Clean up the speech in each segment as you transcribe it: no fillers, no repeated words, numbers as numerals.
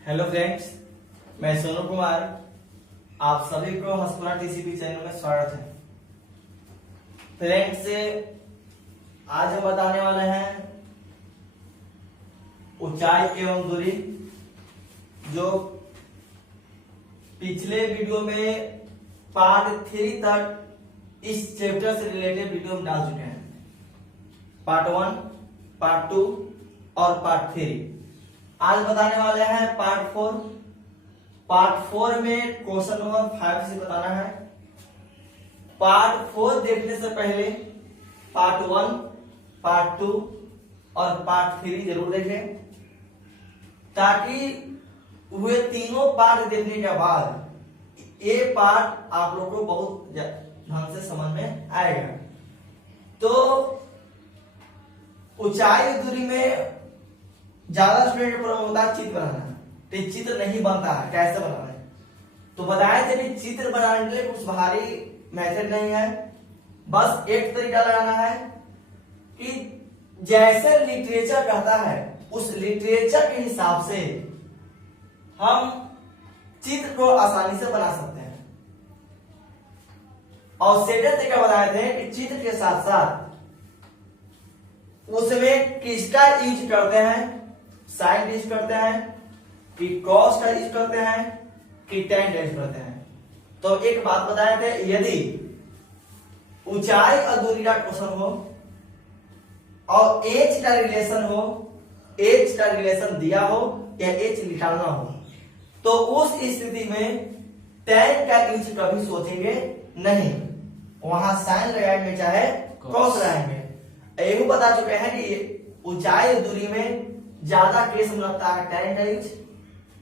Hello friends, मैं सोनू कुमार। आप सभी को हंसपुरा टीसीपी चैनल में स्वागत है। फ्रेंड्स, आज हम बताने वाले हैं ऊंचाई एवं दूरी, जो पिछले वीडियो में पार्ट 3 तक इस चैप्टर से रिलेटेड वीडियो हम डाल चुके हैं। पार्ट 1, पार्ट 2 और पार्ट 3। आज बताने वाले हैं पार्ट 4। पार्ट 4 में क्वेश्चन नंबर 5 से बताना है। पार्ट 4 देखने से पहले पार्ट 1, पार्ट 2 और पार्ट 3 जरूर देखें, ताकि वे तीनों पार्ट देखने के बाद ये पार्ट आप लोग को बहुत ढंग से समझ में आएगा। तो ऊंचाई दूरी में ज्यादा स्टूडेंट को होता है चित्र बनाना, तो चित्र नहीं बनता है। कैसे बनाना है तो बताए थे कि चित्र बनाने के लिए कुछ भारी मेथड नहीं है। बस एक तरीका लगाना है कि जैसे लिटरेचर कहता है उस लिटरेचर के हिसाब से हम चित्र को आसानी से बना सकते हैं। और सेकंड तरीका बताए थे कि चित्र के साथ साथ उसमें किसका यूज करते हैं, साइन यूज करते हैं कि कॉस का यूज करते हैं कि टेन यूज करते हैं। तो एक बात बताए थे, यदि ऊंचाई और दूरी का क्वेश्चन हो और एच का रिलेशन हो, एच का रिलेशन दिया हो या एच निकालना हो, तो उस स्थिति में टेन का यूज कभी सोचेंगे नहीं, वहां साइन लगाएंगे चाहे कॉस लगाएंगे। यही बता चुके हैं कि ऊंचाई और दूरी में ज्यादा केस में लगता है टेन का यूज,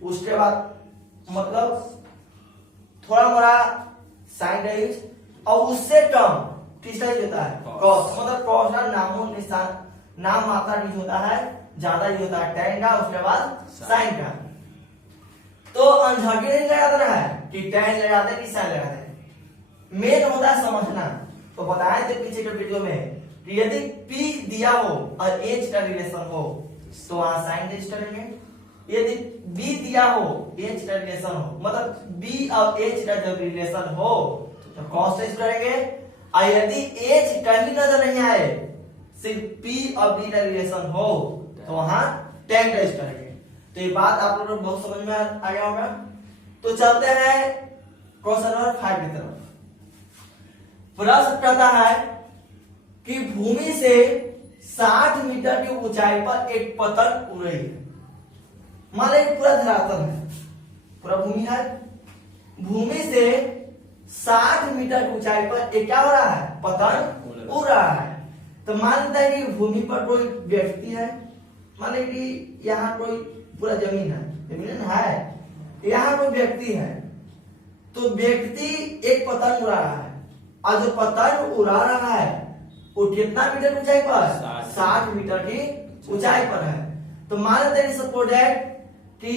उसके बाद मतलब थोड़ा मोड़ा साइन का यूज, और उससे कम किसका यूज होता है कॉस। मतलब कॉस का नामो निशान नाम मात्रा यूज होता है, ज्यादा यूज होता है टेन का, उसके बाद साइन का। तो अनझाकी नहीं लगाता रहा है कि टेन लगाते कि साइन लगाते। मेन होता है समझना। तो बताए थे पीछे के वीडियो में कि यदि P दिया हो और H का रिलेशन हो तो वहां साइन यूज करेंगे। यदि B दिया हो, H का रिलेशन हो, मतलब B और H का जब रिलेशन हो तो कॉस यूज करेंगे। और यदि H कहीं नजर नहीं आए, सिर्फ P और B का रिलेशन हो तो वहां टेन यूज करेंगे। तो ये बात आप लोगों को बहुत समझ में आ गया होगा। तो चलते हैं क्वेश्चन नंबर 5 की तरफ। प्रश्न कहता है कि भूमि से 60 मीटर की ऊंचाई पर एक पतंग उड़ रही है। मान लीजिए पूरा धरातल है, पूरा भूमि है, भूमि से 60 मीटर की ऊंचाई पर एक क्या हो रहा है, पतंग उड़ रहा है। तो मान लेते हैं कि भूमि पर कोई व्यक्ति है। मान लीजिए कि यहाँ कोई पूरा जमीन है, जमीन है, यहाँ कोई व्यक्ति है। तो व्यक्ति एक पतंग उड़ा रहा है, और जो पतंग उड़ा रहा है वो कितना मीटर ऊंचाई पर, 60 मीटर की ऊंचाई पर है। तो मान लेते हैं सपोज दैट कि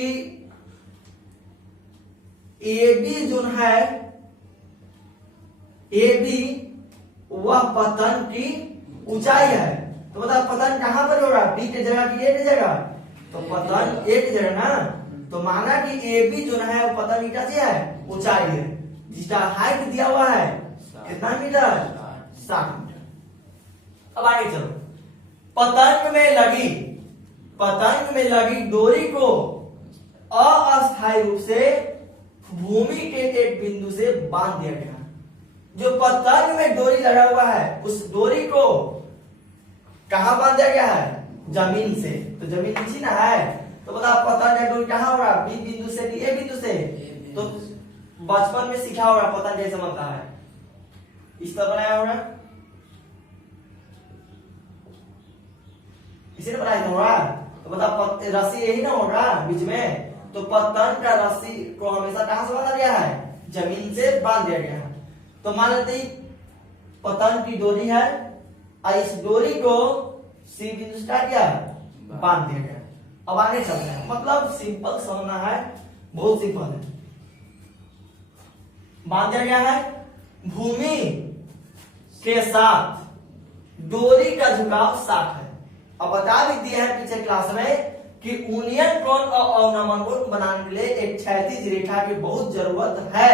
AB जो है, AB वह पतंग की ऊंचाई है। तो बताओ पतंग कहां पर होगा, B की जगह की A की जगह, तो पतंग A की जगह ना। तो माना कि AB जो है वो पतंग की क्या है, ऊंचाई है, जिसका हाइट दिया हुआ है कितना मीटर, 60 मीटर। अब आगे चलो, पतंग में लगी डोरी को अस्थायी रूप से भूमि के एक बिंदु से बांध दिया गया। जो पतंग में डोरी लगा हुआ है उस डोरी को कहां बांध दिया गया है, जमीन से। तो जमीन नीचे ना है, तो बताओ पतंग का डोरी कहां होगा, बी बिंदु से कि ए बिंदु से। तो बचपन में सीखा होगा पतंग कैसे बनता है, इस तरह बनाया होगा, इसी ने बनाया होगा। तो बताओ रस्सी यही ना होगा बीच में। तो पतंग का रस्सी को हमेशा कहां से बांधा गया है, जमीन से बांध दिया गया है। तो मान लेते ही पतंग की डोरी है और इस डोरी को सी बिंदु से क्या किया, बांध दिया गया। अब आगे चलते हैं, मतलब सिंपल समझना है, बहुत सिंपल है। बांध दिया गया है, भूमि के साथ डोरी का झुकाव 60 है। अब बता भी दिया है पीछे क्लास में कि यूनियन कोण और अवनमन कोण बनाने के लिए एक क्षैतिज रेखा की बहुत जरूरत है।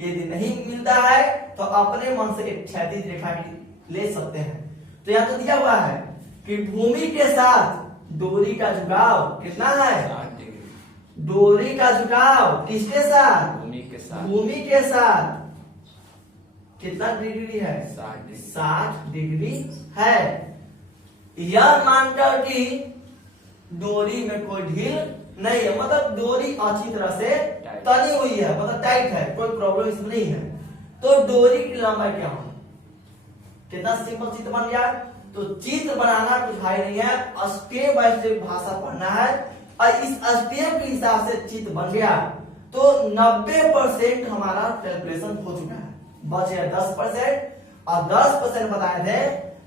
यदि नहीं मिलता है तो अपने मन से एक क्षैतिज रेखा ले सकते हैं। तो यहाँ तो दिया हुआ है कि भूमि के साथ डोरी का झुकाव कितना है, 60 डिग्री। डोरी का झुकाव किसके साथ, भूमि के साथ भूमि के साथ कितना डिग्री है, 60 डिग्री। 60 डिग्री है। यह मानकर कि डोरी में कोई ढील नहीं है, मतलब डोरी अच्छी तरह से तनी हुई है, मतलब टाइट है, कोई प्रॉब्लम इसमें नहीं है। तो डोरी की लंबाई क्या होगी, कितना सिंपल चित्र बन गया। तो चित्र बनाना कुछ भाई नहीं है, स्टेप बाय स्टेप भाषा पढ़ना है और इस स्टेप के हिसाब से चित्र बन गया तो 90% हमारा कैलकुलेशन हो चुका है। बचे 10% और 10% बताए थे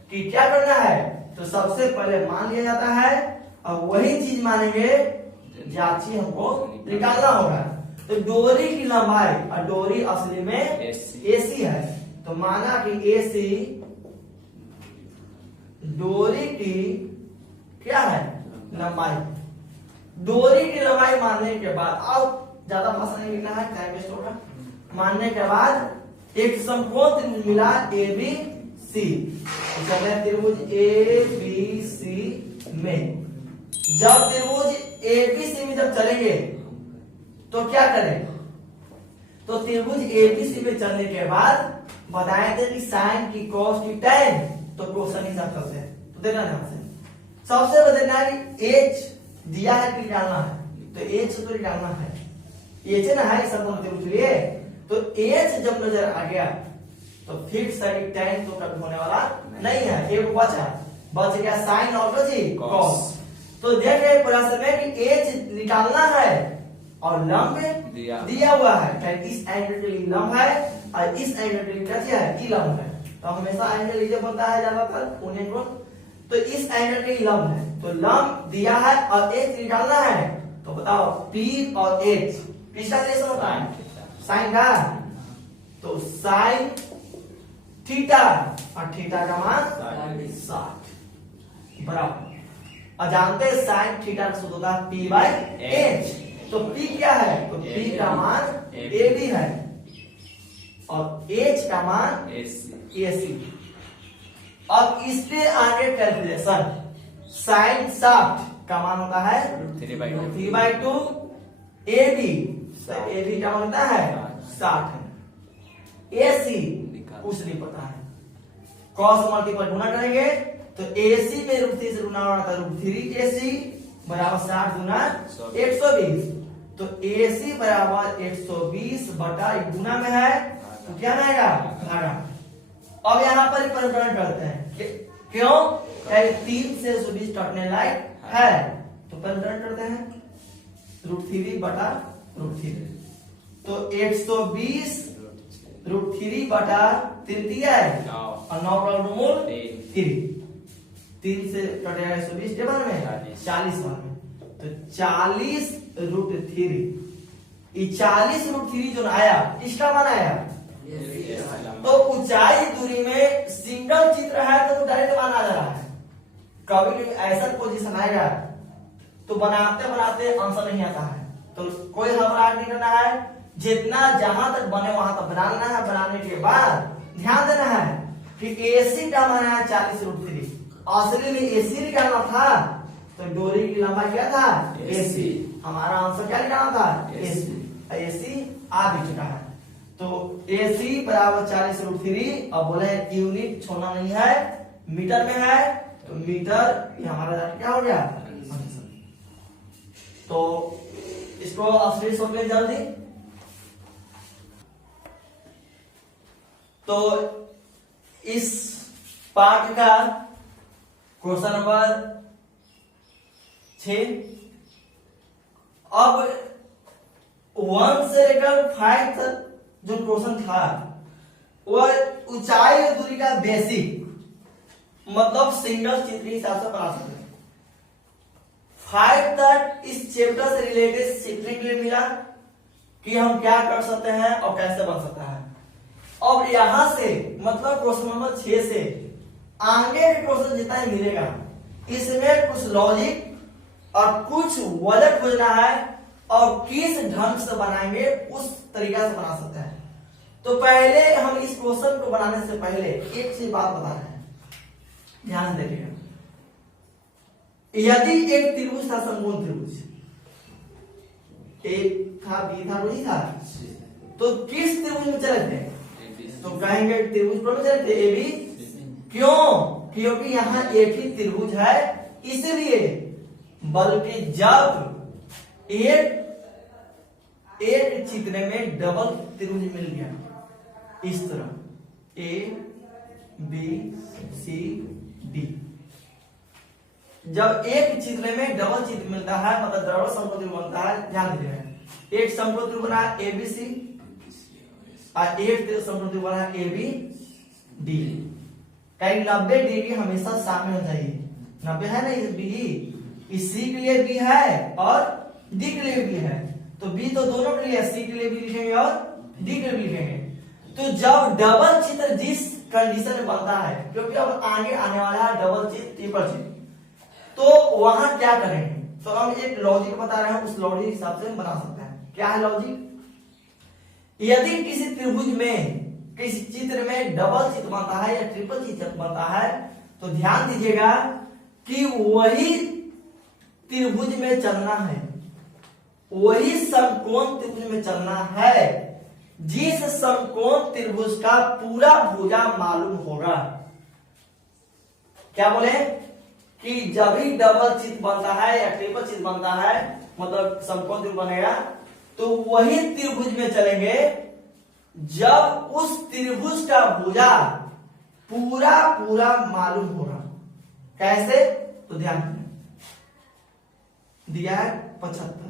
कि क्या करना है। तो सबसे पहले मान लिया जाता है और वही चीज मानेंगे जांची हमको निकालना होगा। तो डोरी की लंबाई, और डोरी असली में एसी है, तो माना कि एसी डोरी की क्या है, लंबाई। डोरी की लंबाई मानने के बाद, अब ज्यादा भाषा नहीं लिखना है, टाइम वेस्ट होगा। मानने के बाद एक समकोण त्रिभुज मिला ए बी सी, त्रिभुज ए बी सी में जब त्रिभुज ए बी सी में जब चलेंगे तो क्या करें। तो त्रिभुज ए बी सी में चलने के बाद बताए थे कि साइन की कॉस की tan, तो क्वेश्चन हिसाब करते हैं। तो देखना ध्यान से, सबसे पहले देखना है कि एच दिया है कि निकालना है, तो एच तो निकालना है, एच ना है सब त्रिभुज लिए। तो एच जब नजर आ गया तो फिक्स है कि tan तो कट होने वाला नहीं है, एक बच गया साइन और कॉस। तो देखे प्रश्न में कि एच निकालना है और लंब दिया हुआ है, इस एंगल के लिए लंब है और इस एंगल के लिए क्या है, ई लंब है। तो हमेशा एंगल ये बनता है ज्यादातर यूनियन कोण, तो इस एंगल के लिए लंब है, तो लंब दिया है और एच निकालना है। तो बताओ पी और एच किसका रिलेशन होता है, साइन का। तो साइन थीटा और थीटा का मान 60 बराबर। और जानते हैं साइन थीटा का सूत्र होता है पी बाई एच। तो पी क्या है, तो पी का मान ए बी है और एच का मान एसी। अब इसके आगे कैलकुलेशन, साइन 60 का मान होता है 3/2 ए बी, ए बी का मान होता है 60 है। एसी कुछ नहीं पता है, कॉस मल्टीपल गुना करेंगे तो एसी में √3 से गुना होगा तो √3 एसी बराबर 60 गुना 120। तो एसी बराबर 120 बटा गुना में है तो क्या आएगा, भागा। अब यहाँ पर परिवर्तन करते हैं, क्यों, 3 से 120 कटने लायक है, तो परिवर्तन करते हैं √3 बटा √3। तो 120 √3 बटा 3 दिया है और 9 का वर्गमूल 3 से कटेगा 120 टेबल में 40 में, तो 40 √3। ये 40 √3 जो आया इसका मान आया। तो ऊंचाई दूरी में सिंगल चित्र है तो डायरेक्ट मान आ जा रहा है। कभी भी ऐसा पोजीशन आएगा तो बनाते बनाते आंसर नहीं आता है, तो कोई घबराहट नहीं करना है, जितना जहां तक बने वहां तक बना लेना है। बनाने के बाद ध्यान देना है कि एसी का मान है 40 √3, असली में एसी निकालना था तो डोरी की लंबाई क्या था, एसी। हमारा आंसर क्या निकालना था, एसी। एसी आ भी चुका है, तो एसी बराबर 40 √3। अब बोले यूनिट छोड़ना नहीं है, मीटर में है, तो मीटर ये हमारा क्या हो गया। तो इसको स्क्रीन शॉट ले जल्दी। तो इस पार्ट का क्वेश्चन नंबर 6। अब 1 से लेकर 5 तक जो क्वेश्चन था वह ऊंचाई और दूरी का बेसिक, मतलब सिंगल चित्र के हिसाब से बना सकते हैं। 5 तक इस चैप्टर से रिलेटेड सीखने के लिए मिला कि हम क्या कर सकते हैं और कैसे बन सकता है। अब यहां से मतलब क्वेश्चन नंबर 6 से आगे के क्वेश्चन जितना ही मिलेगा इसमें कुछ लॉजिक और कुछ वजन खोजना है और किस ढंग से बनाएंगे उस तरीका से बना सकते हैं। तो पहले हम इस क्वेश्चन को बनाने से पहले एक चीज बात बता रहे हैं, ध्यान से देखिएगा। यदि एक त्रिभुज था, समकोण त्रिभुज, एक था, बी था, नहीं था, तो किस त्रिभुज में चले थे? तो कहेंगे त्रिभुज पर में चले थे, ए बी। क्यों? क्योंकि यहाँ एक ही त्रिभुज है इसलिए। बल्कि जब एक चित्र में डबल त्रिभुज मिल गया इस तरह ए बी सी डी, जब एक चित्र में डबल चित्र मिलता है मतलब डबल समकोण त्रिभुज बनता है। ध्यान दीजिएगा, एक समकोण त्रिभुज बना ए बी सी और एक समकोण त्रिभुज बना ए बी डी। कहीं 90 डिग्री हमेशा सामने होना चाहिए। 90 है ना, इस बी, इस सी के लिए बी है और डी के लिए बी है, तो बी तो दोनों के लिए, सी के लिए भी लिखेंगे और डी के लिए भी लिखेंगे। तो जब डबल चित्र जिस कंडीशन में बनता है, क्योंकि अब आगे आने वाला है डबल चित्र, ट्रिपल चित्र, तो वहां क्या करेंगे? तो हम एक लॉजिक बता रहे हैं, उस लॉजिक के हिसाब से हम बना सकते हैं। क्या है लॉजिक? यदि किसी त्रिभुज में, किसी चित्र में डबल चित्र बनता है या ट्रिपल चित्र बनता है, तो ध्यान दीजिएगा कि वही त्रिभुज में चलना है, वही समकोण त्रिभुज में चलना है जिस समकोण त्रिभुज का पूरा भुजा मालूम होगा। क्या बोले? कि जब भी डबल चित्र बनता है या ट्रिपल चित्र बनता है, मतलब समकोण त्रिभुज बनेगा, तो वही त्रिभुज में चलेंगे जब उस त्रिभुज का भुजा पूरा पूरा मालूम होगा। कैसे? तो ध्यान दिया है 75,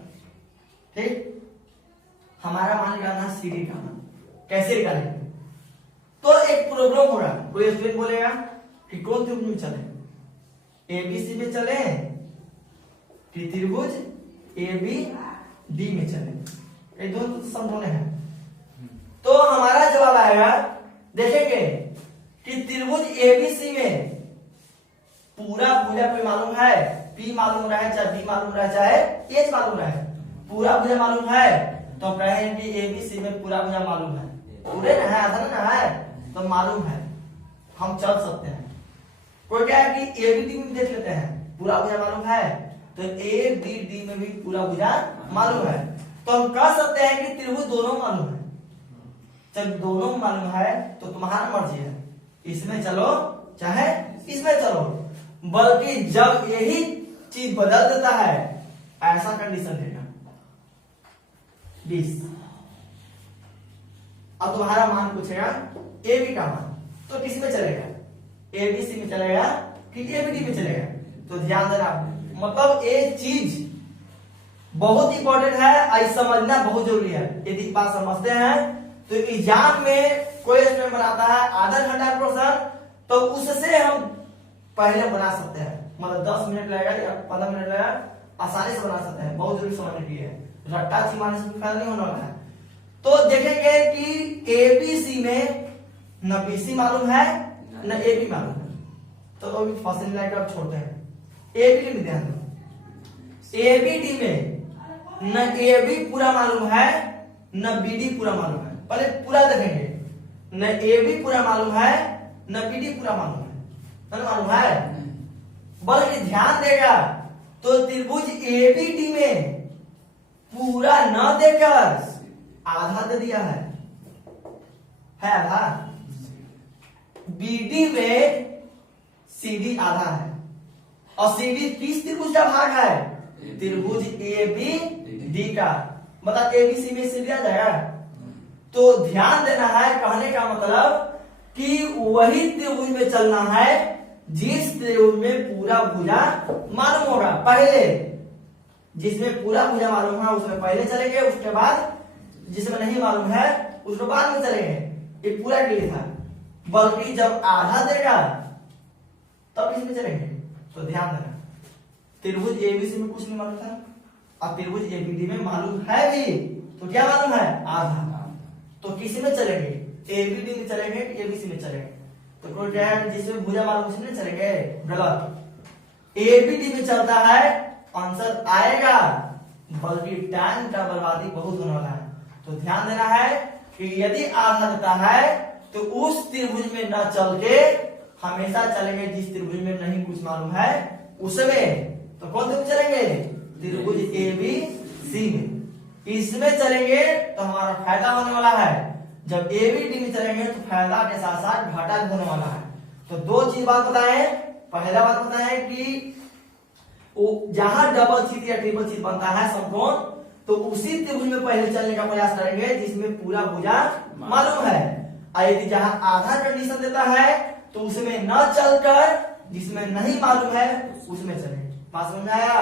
ठीक। हमारा मान निकालना सीधी का मान, कैसे निकालेंगे? तो एक प्रॉब्लम होगा, कोई स्टूडेंट बोलेगा कि कौन त्रिभुज में चले, एबीसी में चले कि त्रिभुज ए बी डी में चले, ये दोनों तो समकोण है। तो हमारा जवाब आएगा, देखेंगे कि त्रिभुज एबीसी में पूरा भुजा कोई मालूम है, पी मालूम रहा है, चाहे बी मालूम रहा है, चाहे एच मालूम रहा है, पूरा भुजा मालूम है, तो कहेंगे कि एबीसी में पूरा भुजा मालूम है, पूरे ना है, आधा ना है, तो मालूम है, हम चल सकते हैं। कोई क्या है कि ए बी डी में देख लेते हैं, पूरा भुजा मालूम है, तो ए बी डी में भी पूरा भुजा मालूम है, तो हम कह सकते हैं कि त्रिभुज दोनों मालूम है। जब दोनों मालूम है तो तुम्हारा मर्जी है, इसमें चलो चाहे इसमें चलो, बल्कि जब यही चीज बदल देता है, ऐसा कंडीशन देगा 20। अब तुम्हारा मान पूछेगा ए बी का मान, तो किस में चलेगा? ए बी सी में चलेगा कि ए बी डी में चलेगा? तो ध्यान देना, मतलब ये चीज बहुत इंपॉर्टेंट है, आई समझना बहुत जरूरी है। यदि बात समझते हैं तो एग्जाम में कोई स्टूडेंट बनाता है आधा घंटा प्रश्न, तो उससे हम पहले बना सकते हैं, मतलब 10 मिनट लगेगा या 15 मिनट लगेगा, आसानी से बना सकते हैं। बहुत जरूरी समझने की है, रट्टा छिपाने से फायदा नहीं होने वाला है। तो देखेंगे कि एबीसी में न बीसी मालूम है न ए बी मालूम है, तो अभी फंसने लायक अब छोड़ते हैं। ए बी डी में ध्यान दो, ए बी डी में न ए बी पूरा मालूम है न बी डी पूरा मालूम है। पहले पूरा देखेंगे, न ए बी पूरा मालूम है न बी डी पूरा मालूम है, न मालूम है, बल्कि ध्यान देगा तो त्रिभुज ए बी डी में पूरा न देकर आधा दे दिया है आधा। बीडी में सीडी आधा है, और सीडी किस त्रिभुज का भाग है? त्रिभुज ए बी डी का, मतलब ए बी सी में सीडी आ जाएगा। तो ध्यान देना है, कहने का मतलब कि वही त्रिभुज में चलना है जिस त्रिभुज में पूरा भुजा मालूम होगा। पहले जिसमें पूरा भुजा मालूम है उसमें पहले चलेंगे, उसके बाद जिसमें नहीं मालूम है उसके बाद में चलेंगे। ये पूरा के लिए था, बल्कि जब आधा देगा तब इसमें चलेंगे। तो ध्यान देना, त्रिभुज एबीसी में कुछ नहीं मालूम था, और त्रिभुज एबीडी में मालूम है भी, तो क्या मालूम है? आधा। तो किसी में चलेंगे? एबीडी में चलेंगे कि एबीसी में चलेंगे? तो कोई क्या है जिसमें भुजा मालूम उसमें चलेंगे? गलत। एबीडी में चलता है आंसर आएगा, बल्कि टाइम का बर्बादी बहुत होने वाला है। तो ध्यान देना है कि यदि आधा देता है तो उस त्रिभुज में न चल के हमेशा चलेंगे जिस त्रिभुज में नहीं कुछ मालूम है उसमें। तो कौन त्रिभुज चलेंगे? त्रिभुज ABC में। इसमें चलेंगे तो हमारा फायदा होने वाला है। जब ABD में चलेंगे तो फायदा के साथ साथ घाटा भी होने वाला है। तो दो चीज बात बताएं। पहला बात बताएं कि जहां डबल चित्र या ट्रिपल चित्र बनता है समकोण, तो उसी त्रिभुज में पहले चलने का प्रयास करेंगे जिसमें पूरा भुजा मालूम है। और यदि जहां आधा कंडीशन देता है तो उसमें न चलकर जिसमें नहीं मालूम है उसमें चले। बात समझ में आया?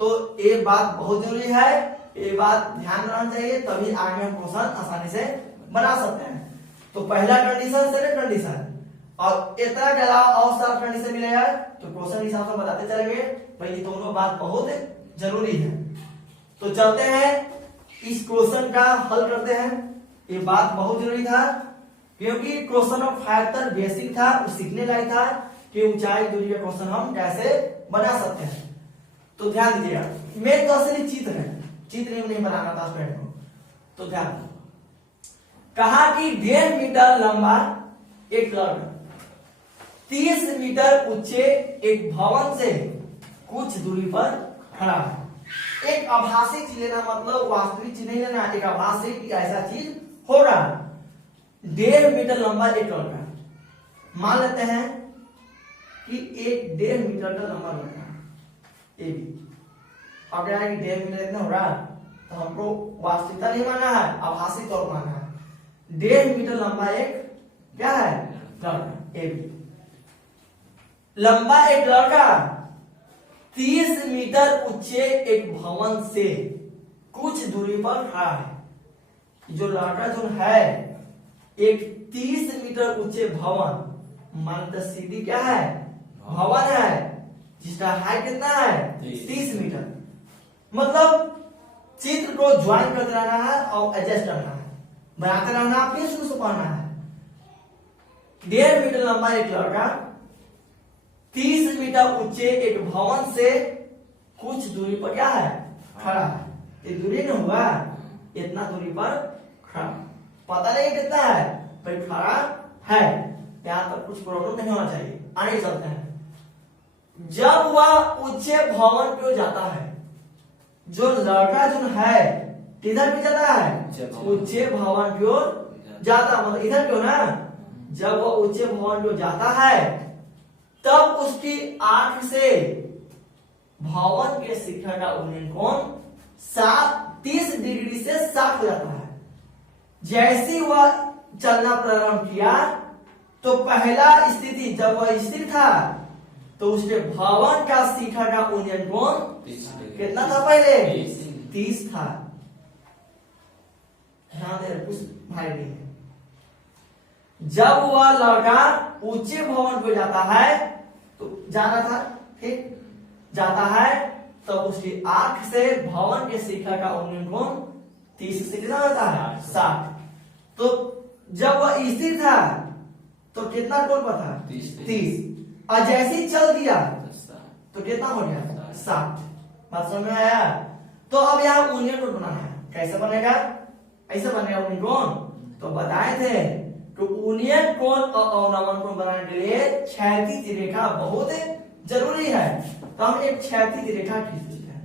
तो ये बात बहुत जरूरी है, ये बात ध्यान रखना चाहिए, तभी आगे हम क्वेश्चन आसानी से बना सकते हैं। तो पहला कंडीशन, सेकंड कंडीशन और इतना के अलावा और सारा कंडीशन मिलेगा तो क्वेश्चन हिसाब से बताते चलेंगे। भाई ये दोनों बात बहुत जरूरी है। तो चलते हैं इस क्वेश्चन का हल करते हैं। ये बात बहुत जरूरी था क्योंकि क्वेश्चन ऑफ फैक्टर बेसिक था, वो सीखने लायक था कि ऊंचाई दूरी का क्वेश्चन हम कैसे बना सकते हैं। तो ध्यान दीजिएगा, मेन तो असली चित्र है, चित्र नहीं बनाना था स्टूडेंट को। तो ध्यान कहा कि 1.5 मीटर लंबा एक लड़का 30 मीटर ऊंचे एक भवन से कुछ दूरी पर खड़ा है। एक आभासी चीज लेना, मतलब वास्तविक चीज नहीं लेना, एक आभासी कि ऐसा चीज होगा। 1.5 मीटर लंबा एक लड़का, मान लेते हैं कि एक 1.5 मीटर का लंबा लड़का ये भी। अब क्या है कि 1.5 मीटर इतना हो रहा है तो हमको वास्तविकता नहीं मानना है, आभासी तौर मानना है। 1.5 मीटर लंबा एक क्या है? लड़का। ए भी लंबा एक लड़का 30 मीटर ऊंचे एक भवन से कुछ दूरी पर खड़ा है। जो लड़का जो है एक 30 मीटर ऊंचे भवन, मानते सीधी क्या है? भवन है जिसका हाइट कितना है? 30 मीटर। मतलब चित्र को ज्वाइन करते रहना है और एडजस्ट करना है, बनाते रहना है, फिर शुरू से पढ़ना है। 1.5 मीटर लंबा एक लड़का 30 मीटर ऊंचे एक भवन से कुछ दूरी पर क्या है? खड़ा है। ये दूरी नहीं हुआ, इतना दूरी पर खड़ा, पता नहीं कितना है पर खड़ा है। यहां तक कुछ प्रॉब्लम नहीं होना चाहिए। आगे चलते हैं। जब वह ऊंचे भवन पे जाता है, जो लड़का जो है किधर भी जाता है? ऊंचे भवन की ओर जाता, मतलब इधर क्यों ना। जब वह ऊंचे भवन की ओर जाता है तब उसकी आंख से भवन के शिखर का उन्नयन कोण 30 डिग्री से 60 हो जाता है। जैसी वह चलना प्रारंभ किया तो पहला स्थिति जब वह स्थिर था तो उसके भवन का शिखर का उन्नयन कोण कितना था? पहले 30 था। ध्यान दे, कुछ भाई नहीं है। जब वह लड़का ऊंचे भवन को जाता है तो जाना था, ठीक, जाता है तो उसकी आंख से भवन के शिखर का उन्नयन कोण 30 से कितना होता है? 60। तो जब वह स्थिर था तो कितना कोण पर था? 30। और जैसे ही चल दिया तो कितना हो गया? 60। बात समझ में आया? तो अब यहाँ उन्नयन कोण बनाना है। कैसे बनेगा? ऐसे बनेगा उन्नयन कोण। तो बताए थे तो उन्नयन कोण और अवनमन कोण बनाने के लिए क्षैतिज रेखा बहुत जरूरी है। तो हम एक क्षैतिज रेखा खींचते हैं।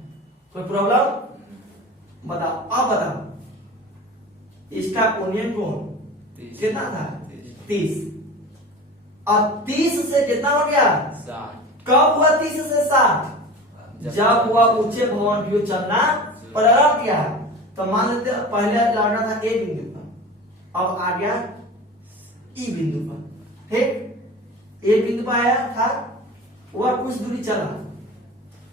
कोई प्रॉब्लम? बताओ, अब बताओ इसका उन्नयन कोण कितना था? 30। और 30 से कितना हो गया? 60। कब हुआ 30 से 60? जब हुआ ऊंचे भवन की चलना प्रारंभ किया। तो मान लेते पहले लड़का था ए बिंदु पर, अब आ गया ई बिंदु पर, ठीक। ए बिंदु पर आया था, वह कुछ दूरी चला,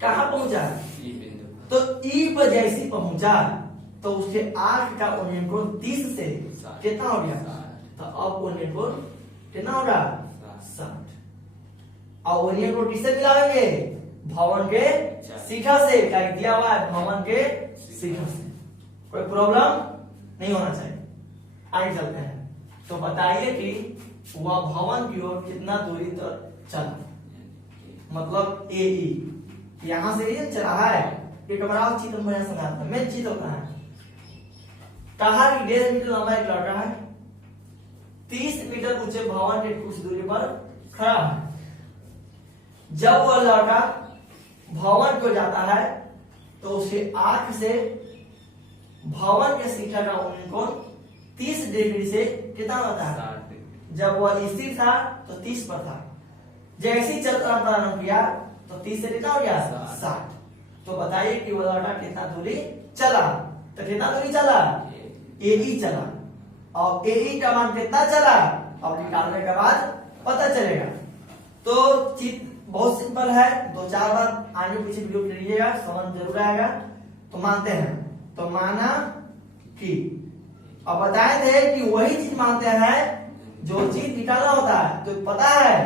कहां पहुंचा? ई बिंदु। तो ई पर जैसी पहुंचा तो उसके आंख का उन्नयन कोण 30 से कितना हो गया? तो अब उन्नयन कोण कितना होगा? 60। और उन्नयन कोण किससे मिलाएंगे? भवन के शिखर से। क्या दिया हुआ है? भवन के शिखर से। कोई प्रॉब्लम नहीं होना चाहिए। आगे चलते हैं। तो बताइए कि वह भवन की ओर कितना दूरी तक चला, मतलब ए ई यहां से ये चला है, ये टकराव चित्र में संघात में मेन चीज होता है। कहा कि 1.5 मीटर लंबा एक लड़का है, 30 मीटर ऊंचे भवन के कुछ दूरी पर खड़ा है। जब वह लड़का भवन को जाता है तो उसके आंख से भवन के शिखर का कोण 30 डिग्री से कितना होता है? जब वह स्थिर था तो 30 पर था, जैसे ही चलना प्रारंभ किया तो 30 से कितना हो गया? 60। तो बताइए कि वह लड़का कितना दूरी चला? तो कितना दूरी चला? ए चला। और ए का मान कितना चला अब निकालने के बाद पता चलेगा। तो चित्र बहुत सिंपल है, 2-4 बार आगे पीछे वीडियो लीजिएगा, समझ जरूर आएगा। तो मानते हैं, तो माना कि अब बताए थे कि वही चीज मानते हैं जो चीज निकालना होता है। तो पता है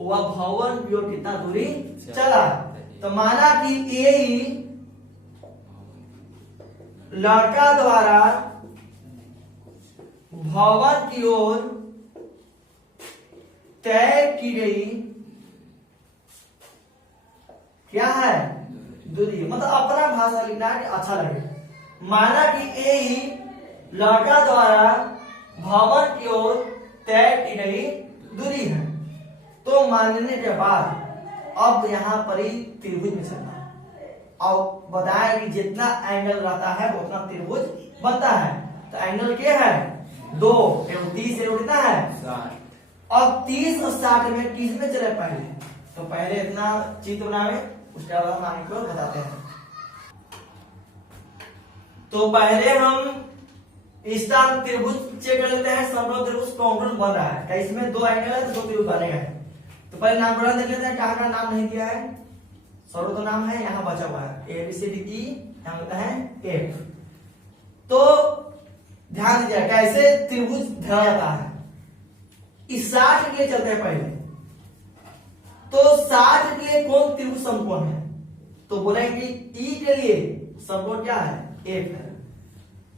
वह भवन की ओर कितना दूरी चला। तो माना कि ए लड़का द्वारा भवन की ओर तय की गई क्या है? दूरी। मतलब अपना भाषा लिखना है कि अच्छा लगे। माना कि ए लड़का द्वारा भवन की ओर तय की गई दूरी है। तो मानने के बाद अब यहाँ पर ही त्रिभुज में चलना है। और बताया कि जितना एंगल रहता है उतना त्रिभुज बनता है। तो एंगल क्या है? 2 एवं 30 एवं कितना है? 60। अब 30 और 60 में किस में चले पहले? तो पहले इतना चित्र बनावे, उसके बाद हम आगे को बताते हैं। तो पहले हम इसका त्रिभुज चेक कर लेते हैं। समकोण त्रिभुज कौन बन रहा है? इसमें 2 एंगल है तो 2 त्रिभुज बनेगा। तो पहले नाम बना देख लेते हैं। कहाँ का नाम नहीं दिया है? सर्व तो नाम है, यहाँ बचा हुआ है ABCD यहाँ होता है F। तो ध्यान दीजिए कैसे त्रिभुज धरा जाता है। इस 60 के लिए चलते हैं पहले। तो 60 के लिए कौन त्रिभुज समकोण है? तो बोलेंगे E के लिए समकोण क्या है? F है।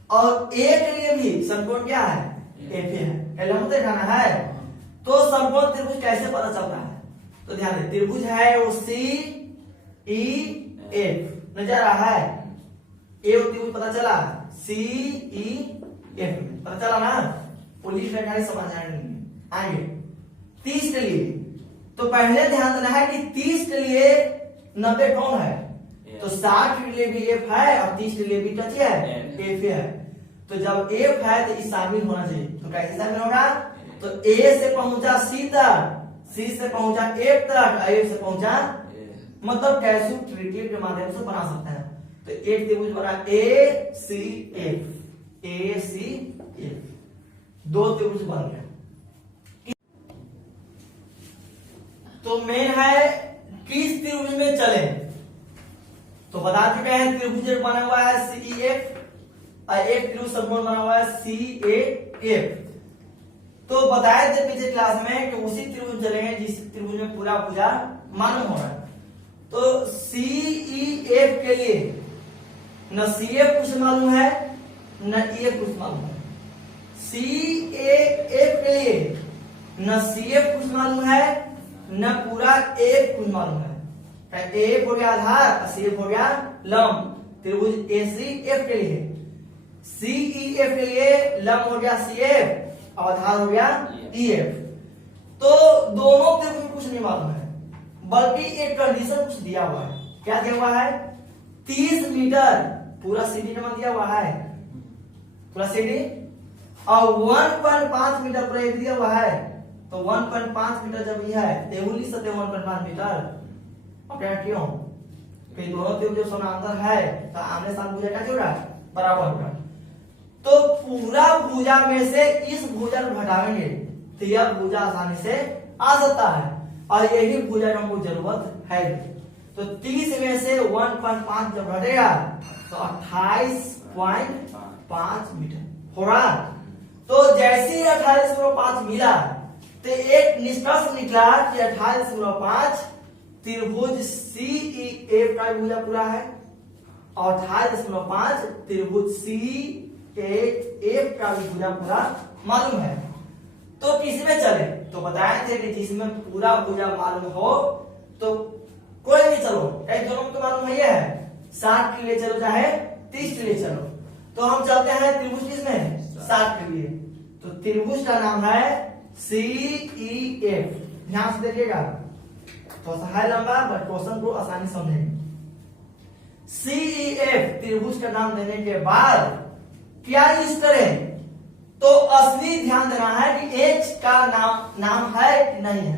और A के लिए भी समकोण क्या है? F है। लंब दिखाना है। तो समकोण त्रिभुज कैसे पता चलता है? तो ध्यान दें, त्रिभुज है वो CEF नजर आ रहा है। ए त्रिभुज पता चला, CEF पता चला ना? पुलिस रेखा समझ आएंगे। 30 के लिए तो पहले ध्यान देना है कि 30 के लिए 90 कौन है? तो 60 के लिए भी F है और 30 के लिए भी टच है F है। तो जब F है तो इस शामिल होना चाहिए। तो कैसे शामिल होगा? तो A से पहुंचा C तक, C से पहुंचा F तक, F से पहुंचा, मतलब कैलकुलेटर के माध्यम से बना सकते हैं। तो एक त्रिभुज बना ACF, ACF 2 त्रिभुज बन गया। तो मेन है किस त्रिभुज में चले? तो बता चुके हैं त्रिभुज बना हुआ है CEF और एक त्रिभुज समकोण बना हुआ है CAF। तो बताए थे पिछले क्लास में कि उसी त्रिभुज चलेंगे जिस त्रिभुज में पूरा भुजा मालूम हो रहा है। तो CEF के लिए न CF कुछ मालूम है न EF कुछ मालूम है। CAF के लिए न CF कुछ मालूम है न पूरा AF कुछ मालूम है। AF हो गया आधार और CF हो गया लंब। त्रिभुज ACF के लिए, CEF के लिए लंब हो गया CF और आधार हो गया EF। तो दोनों त्रिभुज में कुछ नहीं मालूम है, बल्कि एक कंडीशन कुछ दिया हुआ है। क्या दिया हुआ है? 30 मीटर पूरा CD का मान दिया हुआ है, पूरा CD, और 1.5 मीटर पूरा दिया हुआ है। तो 1.5 मीटर जब यह है तो 1.5 मीटर। अब क्या क्यों? कि दोनों त्रिभुज जो समांतर है तो आमने सामने भुजा क्या होगा? बराबर होगा। तो पूरा भुजा में से इस भुजा को घटाएंगे तो यह भुजा आसानी से आ सकता है और यही भुजा की हमको जरूरत है। तो 30 में से 1.5 जब घटेगा तो 28.5 मीटर होगा। तो जैसे ही 28.5 मिला तो एक निष्कर्ष निकला कि 28.5 त्रिभुज CEF का भुजा पूरा है और 28.5 त्रिभुज CAF का भी भुजा पूरा मालूम है। तो किस में चले? तो बताए थे कि जिसमें पूरा भुजा मालूम हो तो कोई भी चलो, दोनों को मालूम है, 60 के लिए चलो चाहे 30 के लिए चलो। तो हम चलते हैं त्रिभुज किसमें, 60 के लिए। तो त्रिभुज का नाम है CEF। ध्यान से देखिएगा, तो है लंबा बट क्वेश्चन को आसानी समझेंगे। CEF त्रिभुज का नाम देने के बाद क्या यूज करें, तो असली ध्यान देना है कि H का नाम है कि नहीं है।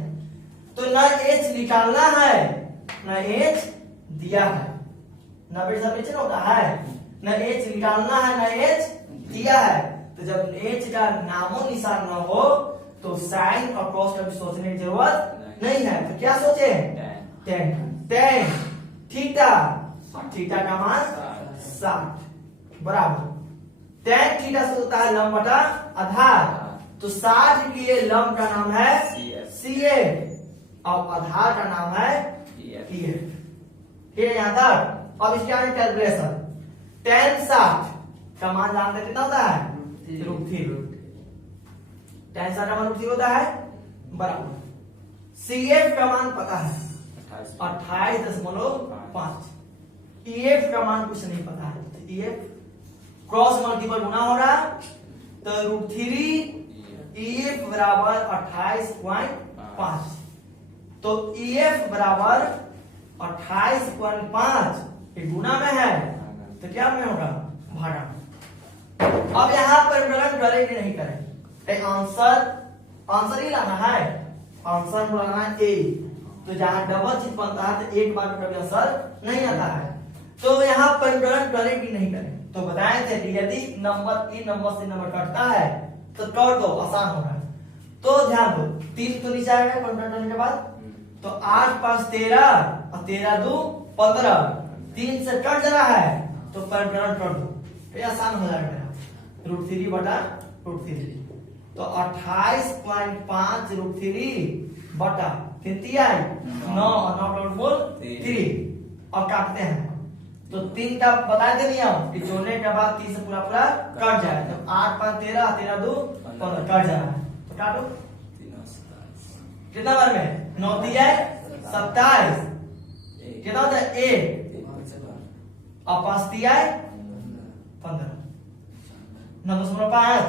तो ना H निकालना है ना H दिया है, ना बेटा नीचे होता है, ना H निकालना है ना H दिया है। तो जब H का नामो निशान न हो तो साइन और कॉस का भी सोचने की जरूरत नहीं है। तो क्या सोचे, tan थीटा, थीटा का मान 60 बराबर tan थीटा से होता है लंब बटा आधार। तो 60 के लिए लंब का नाम है CF और आधार का नाम है EF। ठीक है यहाँ तक। अब इसके आगे कैलकुलेशन, tan 60 का मान जानते कितना होता है, √3। tan 60 का मान √3 होता है बराबर CF का मान पता है 28.5। EF का मान कुछ नहीं पता है, तो EF क्रॉस मल्टीपल गुना हो रहा, तो √3 EF बराबर 28.5। तो EF बराबर 28.5 गुना में है, तो क्या में होगा, भागा। अब यहाँ पर डायरेक्ट नहीं करें, आंसर ही लाना है, आंसर लाना है A। तो जहां डबल चीज बनता है तो एक बार में कभी आंसर नहीं आता है। तो यहाँ पर डायरेक्ट ही नहीं करें। तो बताए थे कि यदि नंबर इन नंबर से नंबर कटता है तो कर दो, आसान हो रहा है। तो ध्यान दो, 3 तो नीचे आएगा कंप्यूटर करने के बाद, तो 8 5 13 और 13 2 15, 3 से कट जा रहा है तो कंप्यूटर कर दो, तो आसान हो जाएगा √3 बटा √3। तो 28.5 √3 बटा 9 और 9 3 और काटते हैं। तो 3 का बता दे नियम कि जोड़ने के बाद 3 से पूरा पूरा कट जाए। तो 8 5 13 13 2 15 कट जा रहा है, तो काटो कितना बार में 9 दिया है 27, कितना होता है 1 और 5 दिया है 15, 9.5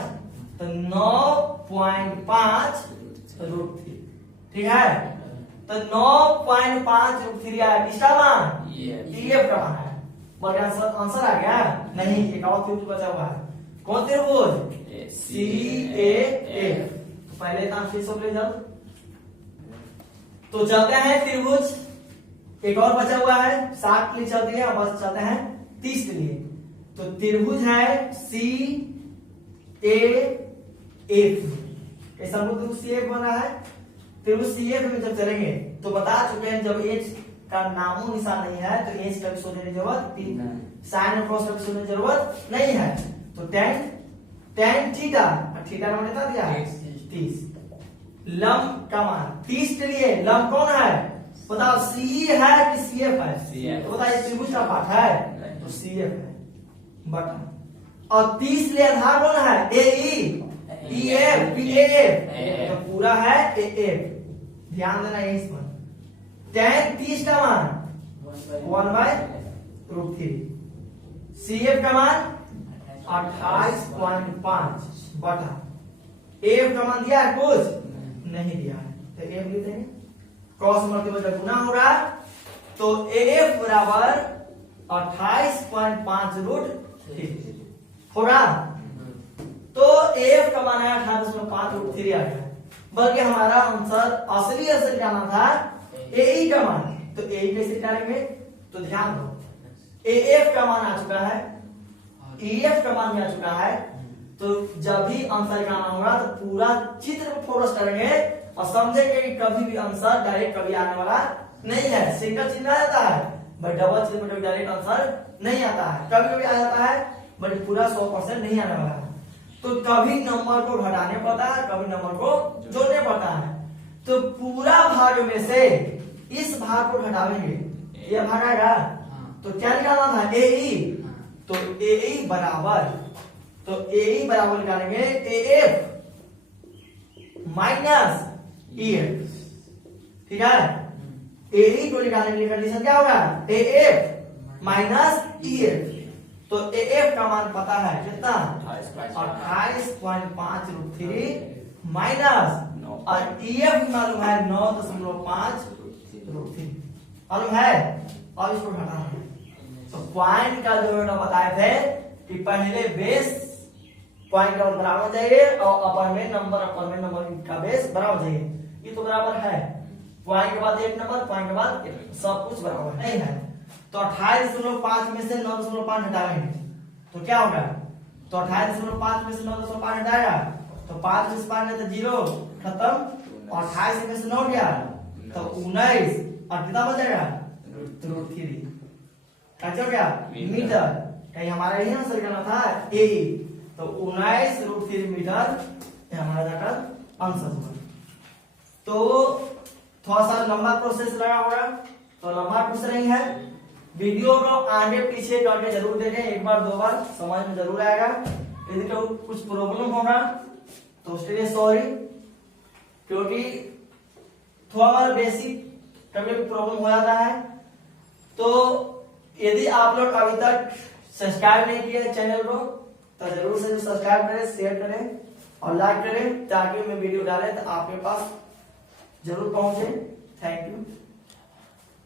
तो 9.5 √3। ठीक है, तो 9.5 √3 आया, किसका मान EF का मान है। बल्कि आंसर आ गया नहीं, एक और त्रिभुज बचा हुआ है, कौन त्रिभुज, CAF। तो पहले नाम से सब ले जाओ। तो चलते हैं त्रिभुज, एक और बचा हुआ है 60 के लिए चलते हैं, बस चलते हैं 30 के लिए। तो त्रिभुज है CAF, कैसा CAF बना है। त्रिभुज CAF में जब चलेंगे तो बता चुके हैं जब H का नामो निशान नहीं है तो H का भी सोचने की जरूरत नहीं, साइन और कॉस का भी सोचने की जरूरत नहीं है। तो tan थीटा, थीटा का मान कितना दिया है 30। लंब का मान 30 के लिए लंब कौन है बताओ, CE है कि CF है, तो बताइए त्रिभुज का पार्ट है तो CF है बटा। और 30 लिए आधार कौन है, AE EF BAF, तो पूरा है AF। ध्यान देना है इस पर। tan 30 का मान 1/√3, CF का मान 28.5 बटा AF का मान दिया है कुछ नहीं दिया है, तो AF लिख देंगे, क्रॉस मल्टीपल का गुना हो रहा है। तो AF बराबर 28.5 √3 हो रहा। तो AF का मान है 28.5 √3 आ गया, बल्कि हमारा आंसर असली क्या आना था AE का मान। तो AE कैसे निकालेंगे, तो ध्यान दो AF का मान आ चुका है, EF का मान भी आ चुका है। तो जब भी आंसर का आना होगा तो पूरा चित्र को फोकस करेंगे और समझेंगे कि कभी भी आंसर डायरेक्ट कभी आने वाला नहीं है। सिंगल चिन्ह आ जाता है बट डबल चिन्ह में डायरेक्ट आंसर नहीं आता है, कभी कभी आ जाता है बट पूरा 100% नहीं आने वाला है। तो कभी नंबर को घटाने पड़ता है, कभी नंबर को जोड़ने पड़ता है। तो पूरा भाग में से इस भाग को घटावेंगे, ये भाग आएगा तो क्या निकालना था AE। तो AE बराबर, तो AE बराबर निकालेंगे AF माइनस EF। ठीक है, AE को निकालने के लिए कंडीशन क्या होगा, AF माइनस EF। तो AF का मान पता है कितना, 28.5√3 माइनस, और EF मालूम है 9.5√3 मालूम है। अब इसको घटाना है, तो पॉइंट का जो बेटा बताए थे कि पहले बेस पॉइंट का बराबर चाहिए और अपर में नंबर का बेस बराबर चाहिए। ये तो बराबर है, पॉइंट के बाद एक नंबर, पॉइंट के बाद सब कुछ बराबर नहीं है। तो 28.5 में से 9.5 हटाएंगे तो क्या होगा, तो 28.5 में से 9.5 हटाएगा तो 5 में से 5 है तो 0 खत्म, और 28 में से 9 गया तो 19, और कितना बचेगा √3, कैसे हो गया मीटर, कहीं हमारा यही आंसर करना था ए, तो 19√3 मीटर हमारा जाकर आंसर होगा। तो थोड़ा सा लंबा प्रोसेस लगा होगा, तो लंबा प्रोसेस नहीं है, वीडियो को आगे पीछे करके जरूर देखें, एक बार दो बार समझ में जरूर आएगा। यदि तो कुछ प्रॉब्लम होगा तो उसके लिए सॉरी, क्योंकि थोड़ा बेसिक कभी प्रॉब्लम हो जाता है। तो यदि आप लोग अभी तक सब्सक्राइब नहीं किए चैनल को तो जरूर से सब्सक्राइब करें, शेयर करें और लाइक करें, ताकि मैं वीडियो डालें तो आपके पास जरूर पहुंचे। Thank you.